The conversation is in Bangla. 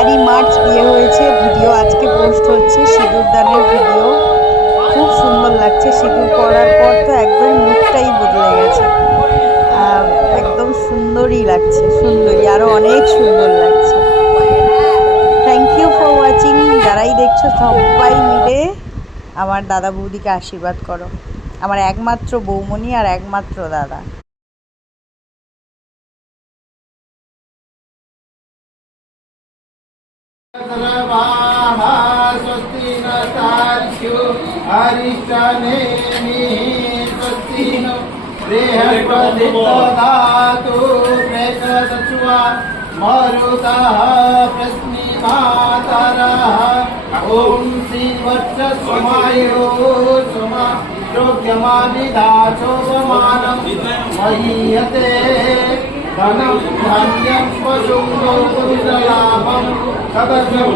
তারই মার্চ বিয়ে হয়েছে, ভিডিও আজকে পোস্ট হচ্ছে, সিঁদুর দানের ভিডিও। খুব সুন্দর লাগছে, সিঁদুর পরার পর তো একদম মুখটাই বদলে গেছে, একদম সুন্দরই লাগছে, সুন্দরী, আরো অনেক সুন্দর লাগছে। Thank you for watching. যারাই দেখছো সবাই মিলে আমার দাদা বৌদিকে আশীর্বাদ করো, আমার একমাত্র বৌমণি আর একমাত্র দাদা। स्वस्ति नस्तार्क्ष्यो अरिष्टनेमिः स्वस्ति नो बृहस्पतिर्दधातु प्रेषदस्वा मरुतः प्रश्निमातरः ॐ श्रीवत्सस्वमायो सोमा योग्यमाविधाचोपमानं महीयते धनं धान्यं पशुं गौपुरुषलाभं सदस्यं